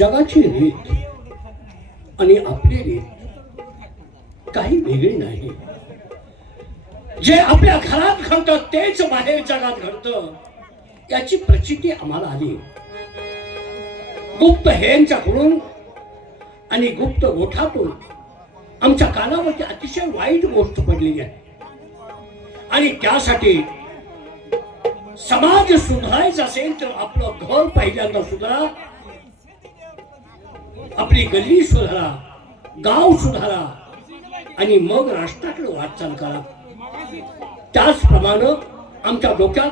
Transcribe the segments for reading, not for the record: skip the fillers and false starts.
जगाची रीत आणि आपली रीत काही वेगळी नाही. जे आपल्या घरात घडतं तेच बाहेर जगात घडतं याची प्रचिती आम्हाला आली. गुप्त हेंच्याकडून आणि गुप्त गोठातून आमच्या कानावरती अतिशय वाईट गोष्ट पडलेली आहे. आणि त्यासाठी समाज सुधारायचा असेल तर आपलं घर पहिल्यांदा सुधारा, आपली गल्ली सुधारा, गाव सुधारा आणि मग राष्ट्राकडे वाटचाल करा. त्याचप्रमाणे आमच्या डोक्यात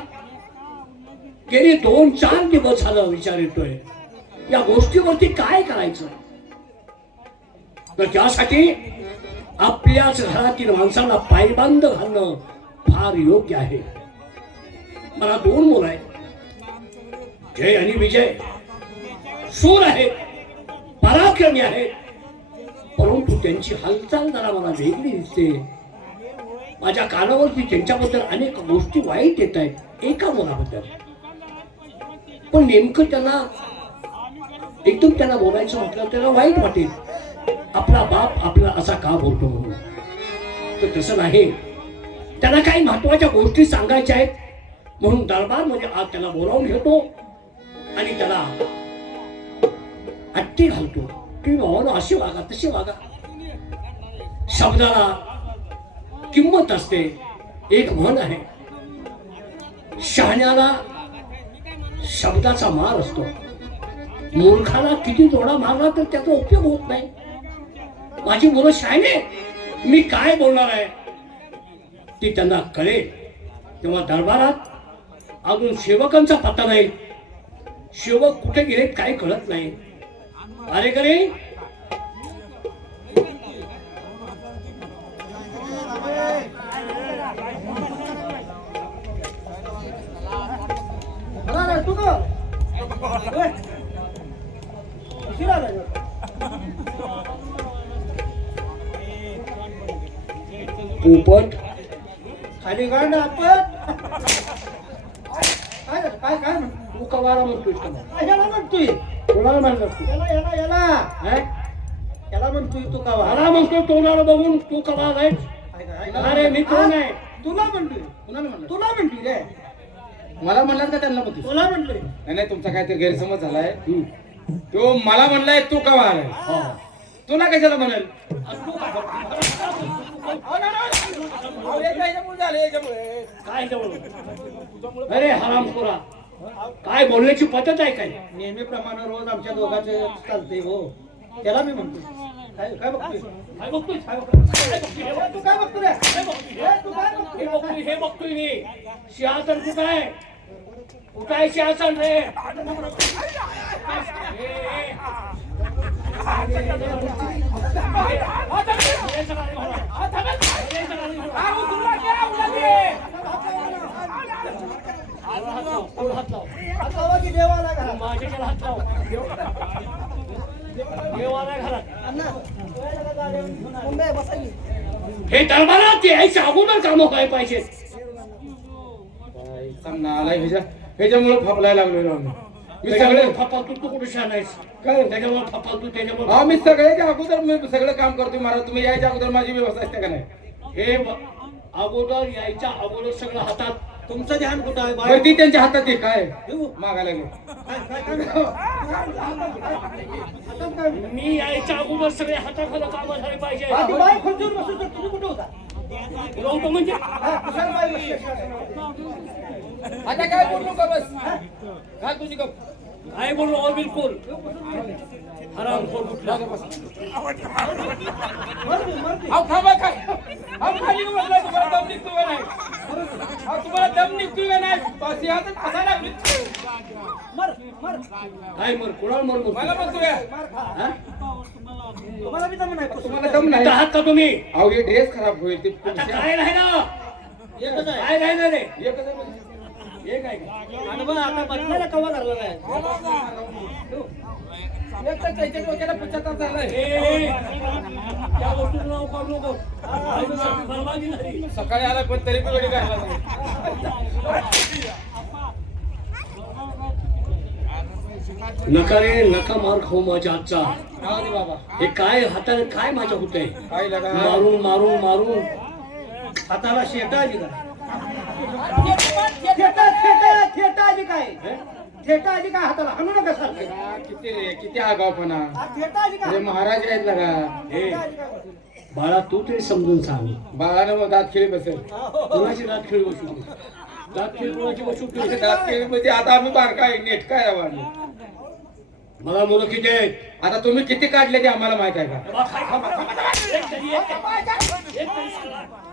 गेले 2-4 दिवस झाला विचार येतोय या गोष्टीवरती काय करायचं. तर त्यासाठी आपल्याच घरातील माणसाला पायबांध घालणं फार योग्य आहे. मला 2 मुलं आहेत, जय आणि विजय. शूर आहेत, पराक्रमी आहेत, परंतु त्यांची हालचाल जरा मला वेगळी दिसते. माझ्या कानावरती त्यांच्याबद्दल अनेक गोष्टी वाईट येत आहेत एका मुलाबद्दल. पण नेमकं त्यांना एकदम त्यांना बोलायचं म्हटलं त्याला वाईट वाटेल, आपला बाप आपला असा का बोलतो म्हणून. तर तसं नाही. त्यांना काही महत्वाच्या गोष्टी सांगायच्या आहेत म्हणून दरबार म्हणजे आज त्याला बोलावून घेतो आणि त्याला अट्टी घालतो. तुम्ही भावानो असे वागा तसे वागा. शब्दाला किंमत असते. एक म्हण आहे, शहाण्याला शब्दाचा मार असतो. मूर्खाला किती जोडा मारला तर त्याचा उपयोग होत नाही. माझी मुलं शहाणे, मी काय बोलणार आहे ती त्यांना कळेल. तेव्हा दरबारात अजून सेवकांचा पत्ता नाही. सेवक कुठे गेलेत काही कळत नाही. अरे करे पोपट खाली गाड आपण काय काय काय तू कवाला म्हणतोय का? याला म्हणतोय, कोणाला म्हणलं तू? याला याला याला काय? याला म्हणतोय तू का मला म्हणतो तोंडाला बघून तू कवाला आहेस? अरे मी कोण आहे? तुला म्हणतोय, कुणाला म्हणलं? तुला म्हणतोय रे, मला म्हणणार का त्यांना म्हणतो? तुला म्हणतोय. नाही नाही, तुमचा काहीतरी गैरसमज झालाय. तो मला म्हणलाय तू का आलाय, तुला कशाला म्हणेल? काय जवळ? अरे हरामखोरा, काय बोलण्याची पद्धत आहे काय? नेहमीप्रमाणे रोज आमच्या दोघांचे चालते हो. त्याला मी म्हणतो काय काय बघतोय, काय बघतोय? तू काय बघतो रे, तू काय बघतोय? हे बघतोय मी. सिंहासन कुठं आहे? कुठं आहे सिंहासन रे? देवाला घाला. माझ्याकडे हात लाव. देवाला घाला. हे दरबारात यायच्या अगोदर कामं व्हायला पाहिजे. ह्याच्यामुळे फपलायला लागलो आम्ही. मी सगळे फपाल तू कुठे शान आहेस? काय त्याच्यामुळे फपाल तू त्याच्यामुळे मी सगळ्याच्या अगोदर मी सगळं काम करतोय महाराज. तुम्ही यायच्या अगोदर माझी व्यवस्था असते का नाही? हे अगोदर यायच्या अगोदर सगळं हातात. तुमचं ध्यान कुठं आहे बरं, ती त्यांच्या हातात आहे काय येऊ. मागायला गेलो. मी यायच्या अगोदर सगळे हाताखाली काम झाले पाहिजे. ती बाई खुर्चीवर बसून तर तुम्ही कुठं होता? बोलवतो म्हणजे कुशाल बाई बसली असेल. आता काय बोलू नका, बस घाल तुझी गप. काय बोललो बिलकुल हरामखोर कुठला. अहो थांबा काय, अहो खाली बसलाय, तुम्हाला दम निघतोय का नाही? अहो तुम्हाला दम निघतोय का नाही? सिंहासन असा लागली. मर मर काय मर कुणाला मर मला म्हणतोय हा? तुम्हाला बी दम नाही. तुम्हाला दम नाही. आहात का तुम्ही? अहो हे ड्रेस खराब होईल ते. आता काय राहिलं? एकच आहे. काय राहिलं रे? एकच आहे. हे काय? आणि मग आता बदलायला कवा लागला काय? एकटा त्याच्या डोक्याला पश्चाताप झालाय. त्या गोष्टीचं नाव काढू नको. आयुष्याची बरबादी झाली. सकाळी आला पण तरी पण गडी काढला नाही. नका रे नका मार खाऊ माझ्या हातचा. राहू दे बाबा. हे काय हाताने काय माझ्या होतंय काय लगा मारून मारून मारून. हाताला शेटा आली काय? थेटा आली काय? थेटा आली काय हाताला? हाणू नका सारखं. किती रे किती आगावपणा. थेटा आली अरे काय? महाराज आहेत लगा. हे बाळा तू तरी समजून सांग. बाळानं मग दात खेळी बसेल. कोणाची दात खेळ बसू तू? दात खेळ कोणाची बसू तू? दात खेळी मध्ये आता आम्ही बारकाय नेट काय आवाज. मला मुलं किती आहेत? आता तुम्ही किती काढले ते आम्हाला माहित आहे का?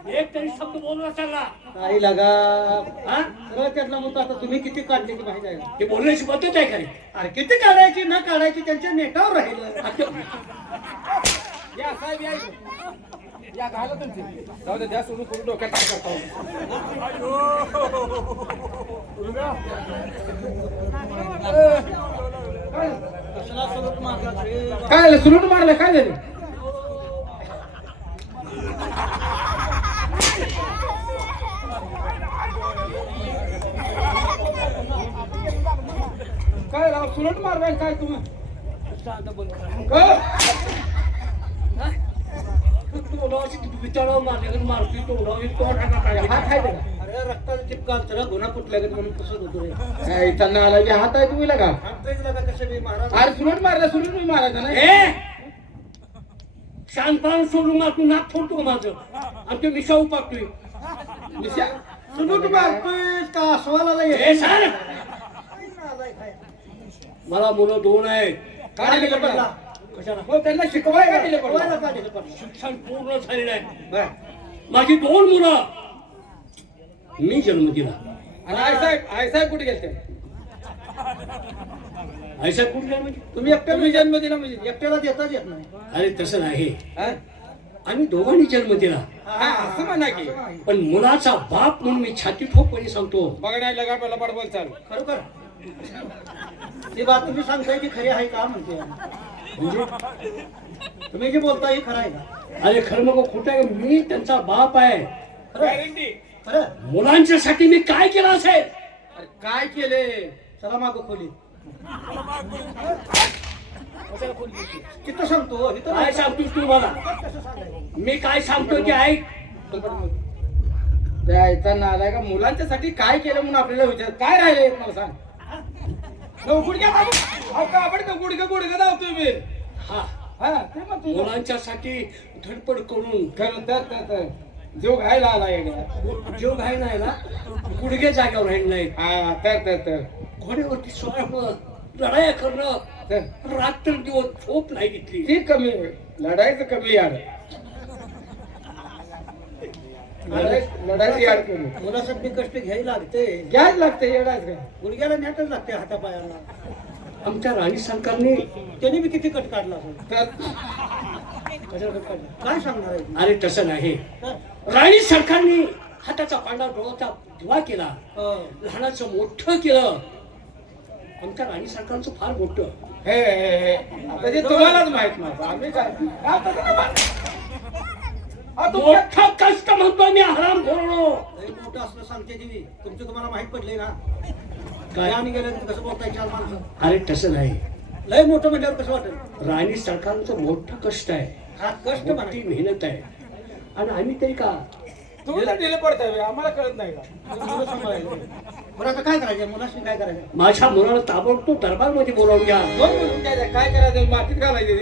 एक तरी शब्द बोलला चालला. काही लागा. हा? सरळ त्यातला मुद्दा आता तुम्ही किती काढले की माहिती आहे का? हे बोलण्याची पद्धत आहे का रे? अरे किती काढायची न काढायची त्यांच्या नेटावर राहिलं. या साहेब या इकडे. या घाला तुमची. जाऊ दे द्या सोडून करून डोक्यात ताप करता. कसला सुरूट मारला रे? काय झालं सुरूट मारलं काय झालं? काय राव सुरूट मारलाय काय तुम्ही? विचारावं मारले मारती तोंडावर हात आहे का? अरे रक्ताचा टिपका जरा गुन्हा कुठल्या म्हणून कसं होतो रे? काय त्यांना आला की हात आहे तुम्ही लगा. हात लागा कसं मी महाराज. अरे सुरूट मारला सुरूट मी मारायचा नाही. ए शानपान सोडून मार तू नाक फोडतो माझं आणि ते मिशा उपाटतोय. मिशा सुरूट मारतोय का अस्वाला ए सर मला मुलं दोन आहेत. काय दिलं पडला? कशाला? हो त्यांना शिकवाय का दिलं पडला? शिक्षण पूर्ण झालेलं आहे. बरं. माझी दोन मुलं मी जन्म दिला. आणि आई साहेब कुठे गेलते? ऐसा कुठे काय म्हणजे? तुम्ही तुम्ही जन्म दिला म्हणजे एकट्याला देताच येत नाही. अरे तसं नाही. हा? आम्ही दोघांनी जन्म दिला. हा, असं म्हणा की पण मुलाचा बाप म्हणून मी छाती ठोकपणे सांगतो. बघण्या लगा पहिला बडबड चालू. खरोखर ती बात तुम्ही सांगताय ती खरी आहे का म्हणते. म्हणजे तुम्ही जे बोलताय हे खरं आहे का? अरे खरं मग खोटं आहे. मी त्यांचा बाप आहे. खरं. मुलांच्यासाठी मी काय केलं असेल? अरे काय केले? चला मागं खोली. तिथं सांगतो इथं काय नाही. सांगतोस तू मला? कसं सांगायचं? मी काय सांगतो की ऐक. द्यायचा नालाय का मुलांच्यासाठी काय केलं म्हणून आपल्याला विचार काय राहिले मला सांग. गुडघ्या गुडघ्या धावतोय मी. हा हा ते मग तुझं मुलांच्यासाठी धडपड करून खरं तर जीव घायला आला येड्या. जीव घाई नाही ना गुडघे जाग्यावर राहील नाही. हा तर घोड्यावरती स्वारणं लढाया करणं तर रात्र दिवस झोप नाही घेतली. ती कमी लढायचं कमी याड. लढायचं याड कमी मुलासाठी कष्ट घ्यायला लागते. घ्यायला लागते येडायचं काय. गुडघ्याला नेटच लागते हातापायाला. आमच्या राणी सरकारने त्यांनी बी किती कट काढला असेल. तर कशाला कट काढला? काय सांगणार आहे? अरे तसं नाही. तर, राणी सरकारने हाताचा पांढरा डोळाचा दिवा केला. लहानाचं मोठं केलं. आमच्या राणी सरकारचं फार मोठं. हे आता ते तुम्हालाच माहित माझं आम्ही काय आता ते तुम्हाला- मोठं कष्ट म्हणतो मी हराम करणं. लई मोठं असलं सांगते ती. तुमचं तुम्हाला माहित पडले ना. काय? आणि गेलं तर कसं बोलताय चार माणसं. अरे तसं नाही. लय मोठं म्हणल्यावर कसं वाटेल? राणी सरकारचं मोठं कष्ट आहे. हा कष्ट मोठी म्हणायची. मेहनत आहे. आणि आम्ही तरी का तुम्ही तर दिलं पडताय आम्हाला कळत नाही का. मुलं सांभाळायला. बरं आता काय करायचं? मुलाशी काय करायचं? माझ्या मुलाला ताबडतोब दरबारमध्ये बोलावून घ्या. दोन मिनिटं काय करायचं मातीत घालायचं.